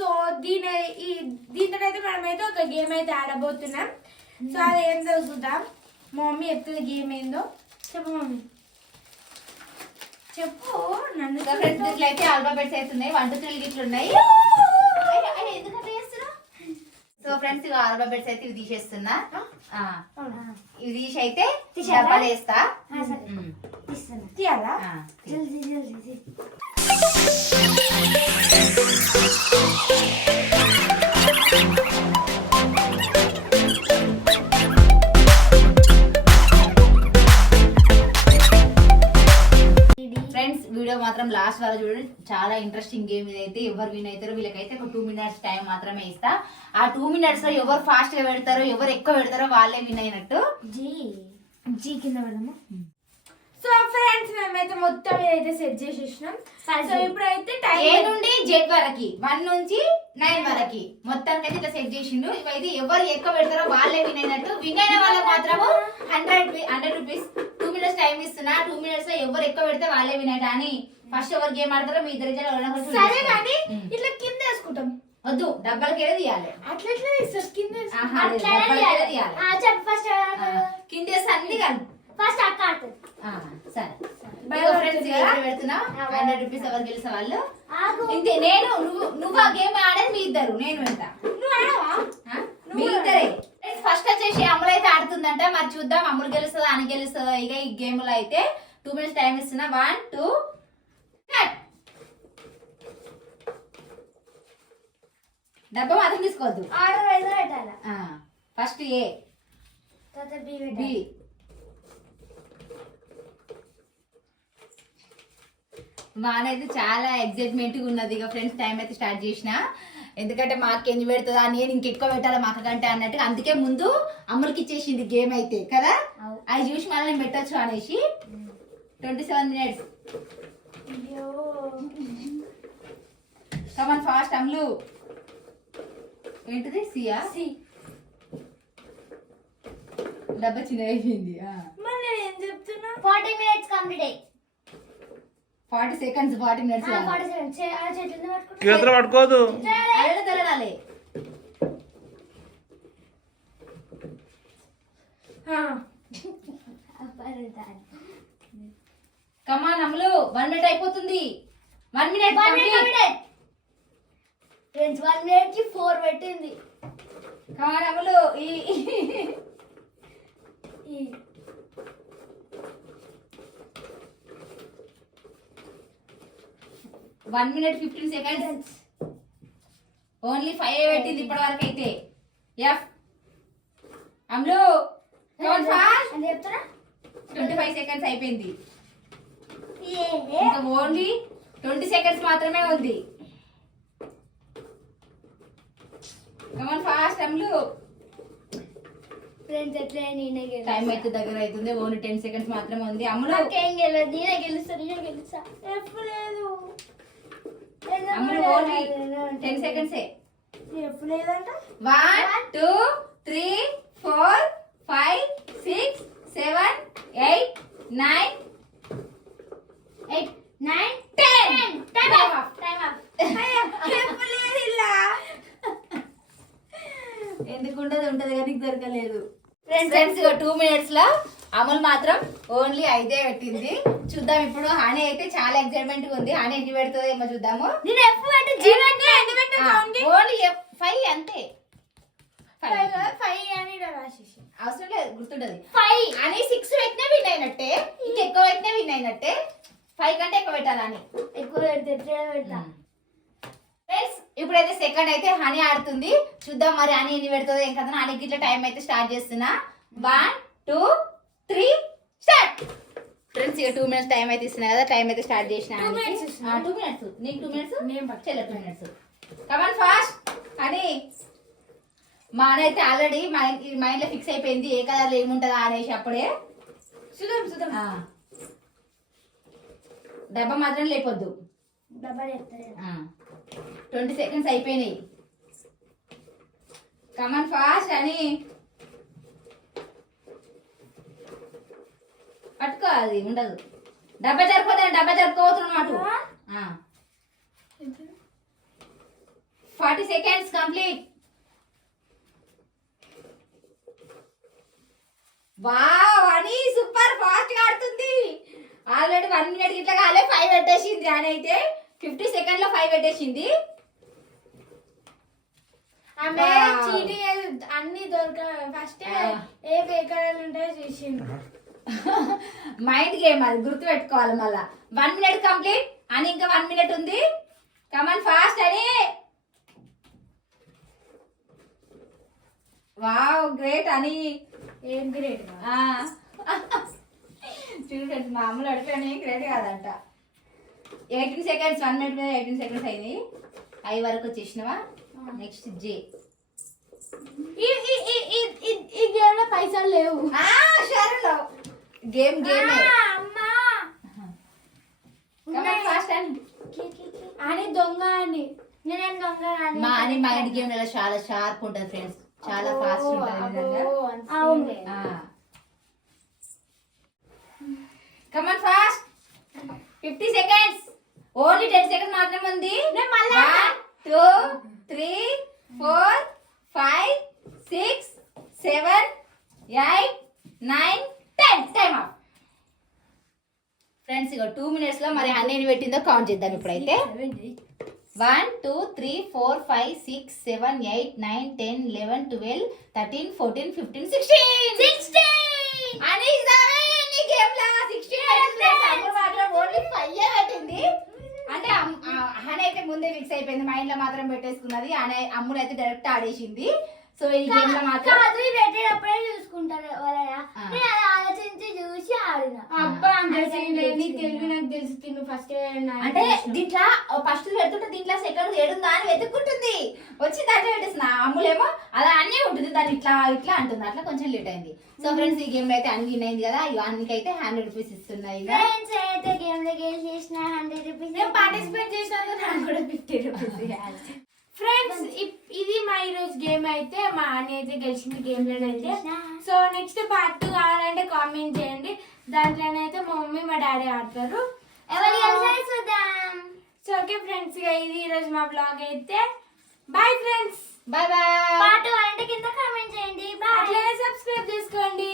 So దీంతో అయితే మనమైతే ఒక గేమ్ అయితే ఆడబోతున్నాం. సో అది ఏందో చూద్దాం. మా మమ్మీ చెప్తుంది గేమ్ ఏందో. చెప్పు మమ్మీ, చెప్పు. నన్ను ఫ్రెండ్స్ ఇట్లా అయితే ఆల్ఫాబెట్స్ అవుతున్నాయి, 1 2 3 ఇట్లా ఉన్నాయి. ఎందుకంటే చేస్తున్నా? సో ఫ్రెండ్స్ ఇవి ఆల్ఫాబెట్స్ అయితే ఇవి తీసేస్తున్నా. ఇవి తీసి అయితే డబ్బాలు వేస్తా. తీయాలా? ఫ్రెండ్స్ వీడియో మాత్రం లాస్ట్ వరకు చూడండి, చాలా ఇంట్రెస్టింగ్ గేమ్ ఇదైతే. ఎవరు విన్ అవుతారో వీళ్ళకైతే ఒక 2 minutes టైం మాత్రమే ఇస్తా. ఆ 2 minutes లో ఎవరు ఫాస్ట్ గా పెడతారో, ఎవరు ఎక్కువ పెడతారో వాళ్ళే విన్ అయినట్టు. జీ కింద పెడదాము. సో ఫ్రెండ్స్ మేమైతే మొత్తం ఇదైతే సెట్ చేసేసినాం. సో ఇప్పుడైతే ఏ నుండి జెడ్ వరకు 1 నుంచి 9 వరకు మొత్తానికి అయితే ఇట్లా సెట్ చేసిండు. ఇవైతే ఎవరు ఎక్కువ పెడతారో వాళ్ళే విన్ అయినట్టు. విన్ అయిన వాళ్ళకి మాత్రము 100 రూపీస్ 2 minutes టైం ఇస్తున్నా. 2 minutes లో ఎవరు ఎక్కువ పెడితే వాళ్ళే విన్ అయినా అని. ఫస్ట్ ఎవరు గేమ్ ఆడతారో మీ ఇద్దరు సరే కానీ ఇట్లా కింద వేసుకుంటాం. వద్దు, డబ్బాలకే తీయాలి. అట్లా ఎట్లా తీస్తారు? కింద కింద వేస్తే అన్ని కాదు. ఫస్ట్ అక్క ఆడుతుంది. సరే పెడుతున్నా. 100 రూపీస్ ఎవరు గెలిచే వాళ్ళు ఇంతే. నేను నువ్వు ఆ గేమ్ ఆడేది మీ ఇద్దరు, నేను వెళ్తా. నువ్వు ఆడవా? మీ ఇద్దరే. ఫస్ట్ వచ్చేసి అమ్ములు అయితే ఆడుతుందంట. మరి చూద్దాం అమ్ములు గెలుస్తుందా అని గెలుస్తుందా. ఇక ఈ గేమ్ లో అయితే 2 minutes టైం ఇస్తున్నా. 1 2 డబ్బా మాత్రం తీసుకోవద్దు. ఫస్ట్ ఏ, బి, మానైతే చాలా ఎగ్జైట్మెంట్ గా ఉన్నది. ఇక ఫ్రెండ్స్ టైం అయితే స్టార్ట్ చేసిన. ఎందుకంటే మాకు ఎన్ని పెడుతుందా, నేను ఇంకెక్కువ పెట్టాలా మాకు కంటే అన్నట్టుగా. అందుకే ముందు అమ్ములకి ఇచ్చేసింది గేమ్ అయితే కదా. అది చూసి మళ్ళీ నేను పెట్టచ్చు అనేసి. 27 minutes. కమాన్ ఫాస్ట్ అమ్ములు. ఏంటిది? సియా? సి. డబ్బా చిన్న అయిపోయింది. మళ్ళీ నేను చెప్తున్నా 40 minutes కంప్లీట్. 40 seconds 40 minutes. చేతులు పట్టుకోదు. తెలడాలి. కమాన్ అమ్ములు, 1 minute అయిపోతుంది. 1 minute. 1 minute కి 4 పెట్టింది. కమాన్ అమ్ములు. ఈ 1 minute 15 seconds. ఓన్లీ 5 పెట్టింది ఇప్పటి వరకు అయితే. ఎఫ్ అమ్ములు ఫాస్ట్. 25 seconds అయిపోయింది. ఇంకా ఓన్లీ 20 seconds మాత్రమే ఉంది. కమాన్ ఫాస్ట్ అమ్ములు. ఫ్రెండ్స్ ఎట్లా నేనే గెలుస్తా. టైం అయితే దగ్గర అవుతుంది. ఓన్లీ 10 seconds మాత్రమే ఉంది. అమ్ములు నాకేం గెలవదు, నేనే గెలుస్తా. చెప్పలేదు. అమ్ములు ఓన్లీ 10 seconds. చెప్పలేదంట. 1 2 3 4 5 6 7 8 9 10. Time of. చెప్పలేదు ఇలా. ఎందుకుంటది ఉంటది కానీ దొరకలేదు. ఫ్రెండ్స్ 2 minutes లో అమలు మాత్రం ఓన్లీ 5 పెట్టింది. చూద్దాం ఇప్పుడు. హాని అయితే చాలా ఎక్సైట్మెంట్ గా ఉంది. హాని ఎన్ని పెడుతుందో ఏమో చూద్దాము. నేను ఎఫ్ అంటే జీ అంటే ఎన్ని పెట్టాను? ఓన్లీ 5 అంతే. 5 అని రాసేసి అవసరం లేదు, గుర్తుంటది. 5 అని 6 పెట్టినా విన్ అయినట్టే, ఇంకెక్కువ పెట్టినా విన్ అయినట్టే. 5 కంటే ఎక్కువ పెట్టాలని. ఎక్కువ పెడితే పెడతా. ఫ్రెండ్స్ ఇప్పుడైతే సెకండ్ అయితే హనీ ఆడుతుంది. చూద్దాం మరి హనీ ఎన్ని పెడుతుందో ఏం కదా. హనీకి ఇట్లా టైం అయితే స్టార్ట్ చేస్తున్నా. 1 2 3 స్టార్ట్. ఫ్రెండ్స్ ఇక 2 minutes టైం అయితే ఇస్తున్నా కదా. టైం అయితే స్టార్ట్ చేసిన. 2 minutes. నీకు 2 minutes, చెల్ల 2 minutes. Come on fast honey. మా అన్న అయితే ఆల్రెడీ మైండ్ లో ఫిక్స్ అయిపోయింది ఏ కలర్ ఏముంటుందా అనేసి. అప్పుడే చూద్దాం. డబ్బా మాత్రం లేపొద్దు. డబ్బా చెప్తారు. 20 seconds అయిపోయినాయి. కమాన్ ఫాస్ట్ అని పట్టుకో. అది ఉండదు. డబ్బా జరుపుకోవద్దు, డబ్బా జరుపుకోవద్దు అన్నమాట. 40 seconds కంప్లీట్. వావ్ అని సూపర్ ఫాస్ట్ గా ఆడుతుంది. ఆల్రెడీ 1 minute ఇట్లా కాలే 5 పెట్టేసింది. అని అయితే 50 సెకండ్ లో 5 పెట్టేసింది. ఆమె Wow. చీటింగ్ అన్ని దొరక ఫస్ట్ ఏ పేకరాలు ఉంటాయో చూసింది. మైండ్ గేమ్ అది గుర్తు పెట్టుకోవాలి మళ్ళా. 1 minute కంప్లీట్ అని ఇంకా 1 minute ఉంది. కమాన్ ఫాస్ట్ అని. వావ్ గ్రేట్ అని. ఏం గ్రేట్ చూడండి మామూలు అడిపోయినా గ్రేట్ కాదంట. 18 seconds 1 minute మీద 18 seconds అయింది. ఐ వరకు వచ్చేసినవా. నెక్స్ట్ జే. ఈ గేమ్ లో పైసలు లేవు. షారులో గేమ్ గేమ్ అమ్మా ఫాస్ట్ అని. అని దొంగ అని నేనేం దొంగ మా అని మైండ్ గేమ్ చాలా షార్ప్ ఉంటుంది ఫ్రెండ్స్. చాలా ఫాస్ట్ ఉంటుంది. అవును. Come on fast. 50 seconds. Only 10 seconds మాత్రమే ఉంది. 1 2 3 4 5 6 7 8 9 10 టైమ్ అప్. ఫ్రెండ్స్ ఇక 2 minutes లో మరి అన్ని ఎన్ని పెట్టిందో కౌంట్ చేద్దాం ఇప్పుడైతే. 1 2 3 4 5 6 7 8 9 10 11 12 13 14 15 16 అని ఈ గేమ్ లా 16 మాత్రం ఓన్లీ 5 పెట్టింది. అంటే హని అయితే ముందే ఫిక్స్ అయిపోయింది. మైండ్ లో మాత్రం పెట్టేసుకున్నది. అమ్ముడు అయితే డైరెక్ట్ ఆడేసింది. సో ఈ గేమ్ లో మాత్రం పెట్టేటప్పుడే చూసుకుంటారు ఎవరైనా. నేను అది ఆలోచించి చూసి ఆడిన. అబ్బా నీకు తెలివి నాకు తెలుసు. తిను ఫస్ట్ అంటే దీంట్లో ఫస్ట్ పెడుతుంటే దీంట్లో సెకండ్ ఏడుందా అని వెతుక్కుంటుంది. వచ్చి దాంట్లో పెట్టేసిన అమ్ములేమో అలా అన్నీ ఉంటుంది. దాన్ని ఇట్లా ఇట్లా అంటుంది. అట్లా కొంచెం లేట్ అయింది. సో ఫ్రెండ్స్ ఈ గేమ్ లో అయితే అన్ని విన్ అయింది కదా. అన్నికి అయితే 100 rupees ఇస్తున్నాయి. ఫ్రెండ్స్ అయితే గేమ్ లో గెలిచేసిన 100 rupees. నేను పార్టిసిపేట్ చేసినందుకు నాకు కూడా 50 rupees. ఫ్రెండ్స్ ఇది మా ఈరోజు గేమ్ అయితే మా అని అయితే గెలిచింది గేమ్ లోనైతే. సో నెక్స్ట్ పార్ట్ 2 కావాలంటే కామెంట్ చేయండి. దాంట్లోనైతే మా మమ్మీ మా డాడీ ఆడతారు. ఎవరు గెలిచారో చూద్దాం. సో ఓకే ఫ్రెండ్స్ ఇది ఈరోజు మా బ్లాగ్ అయితే. Bye friends. Bye bye. Part 1 అంటే కింద కామెంట్ చేయండి. బాయ్. అట్లనే సబ్స్క్రైబ్ చేసుకోండి.